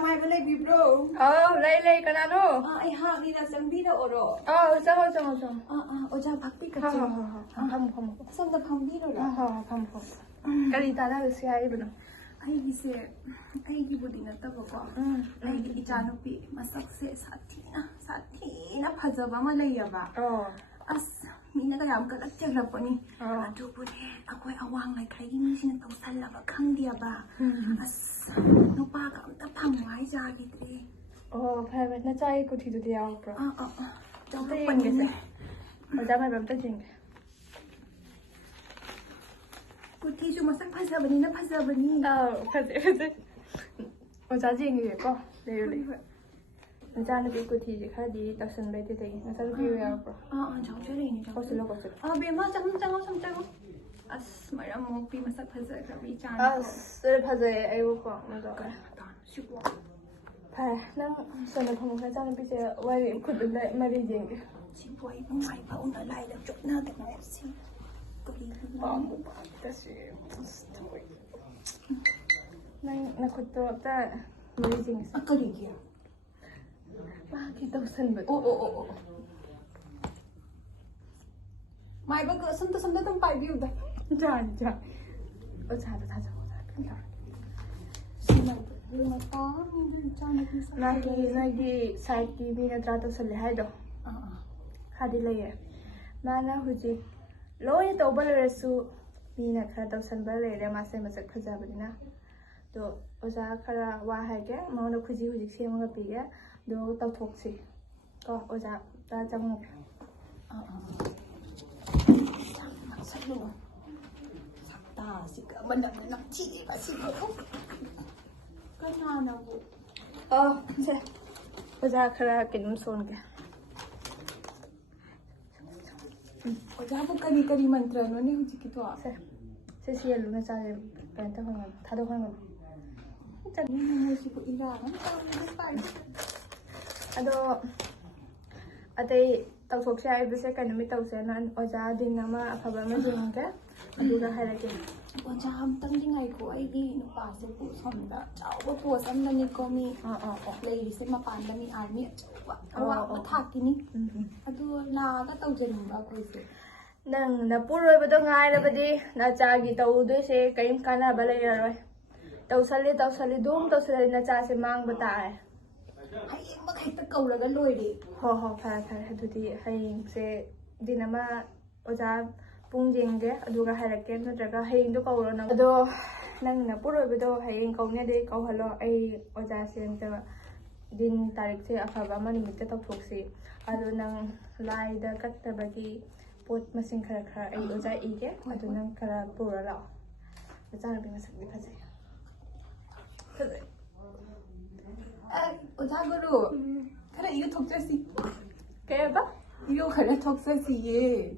mai bên đây bịp đồ. Lấy cái nào đó. Ai hàng đi là chẳng biết đâu rồi. Xong. Ôi cha bác biết cái gì. Không. Xong tập không biết đâu rồi. Không. Cái gì ta đã xe ấy bên đó. Ai cái bữa đi nãy tao bảo. Ai cái cha nó bị mà sắc sẽ sát thi na phật mà lấy à bà. As mình cái làm cái lắc chân lập đi. Tôi bữa nay tôi awang lại cái gì xin tao sanh là khang dia bà. As nó ba cái tao phăng ngoài ra đi thế. Phải vậy, nó chạy cô thì tụi nhau bro. Trong cái phần này. Ở ra mày bấm tay chỉnh. Cô thi cho mà sắc phật giờ bên nó phật giờ bên phải. Ở ra chỉnh gì cô? Đây. Ở ra nó bị cô thì gì khác đi tập sân bay thế đấy, nó sao bị vậy bro? Cháu chơi này cháu. Có xin lỗi. Bị mà chẳng. As mày đã mua phim mà sắc phật giờ cái bị chán. Sẽ phật giờ ai vô con nó rồi. Super. Phải, năng sân nó không phải ra nó bị chơi, vậy cũng được đấy mà đi chỉnh. Chị quay không phải bảo nó lại là chỗ nào để mà xem. Có đi một bạn ta sẽ năng nó cũng tốt ta mà đi chỉnh. Có đi kìa. Ba cái tàu sân vậy. Mày bao giờ xong đó tao phải view đấy. Dạ. Cha. Xin lỗi. Nhưng mà có cho nó đi sao? Này đi sai đi mình đã tra tàu sân lại hay đâu. Khá đi lấy. Mà nó hồi gì lối tàu bao giờ su mình đã khá tàu sân bao giờ mà xem mà sẽ khá ra bên na. Đó, ở ra khá là hoa hay cái mà nó khơi gì xem mà bị cái đó tàu thuộc gì. Có ở ra ta trong một. Sắc luôn. Sắc ta xí cả mình nằm chỉ và xí không. Cái nào vậy? Thế. Ở ra khá là cái nấm sồn kìa. Ở ra cái đi mantra nó nên chỉ cái đó. Sẽ xia luôn cho em bèn tao không tha đâu không. Chắc mình chỉ có ý ra nó phải. Ado atay tao thuộc xe ai sẽ cái nấm tao sẽ nan ở ra đi nằm ở phòng mà riêng cái. Ado ra hay là cái. Ở ra hôm tăng đi ngày của ai đi nó bảo sẽ phụ xong đã cháu có phụ xong là như có mi. Lấy sẽ mà bàn là mi ai mi cháu. Mà thạc cái ní. Ado là cái tàu chân ba coi gì. Nang napuroi ba dong ai ra ba di na chagi tau do se kaim kana ba lai rồi. Tau sali dum tau sali na cha se mang ba ta ai. Hay mà khách ta cầu là cái lôi đi. Phải hadu di hay se dinama oja pung jeng ge aduga harake na jaga hay do ko ro na ado nang napuroi ba do hay ko ne de ko halo ai oja sen ta din tarik se afaba ma nimit ta thok se ado nang lai da kat ta ba gi pot masing khara ai oja ige ado nang khara pura la oja na binga sakdi phase Ở ra guru. Cái này yêu thuộc cho gì? cái ba yêu khởi là thuộc cho gì?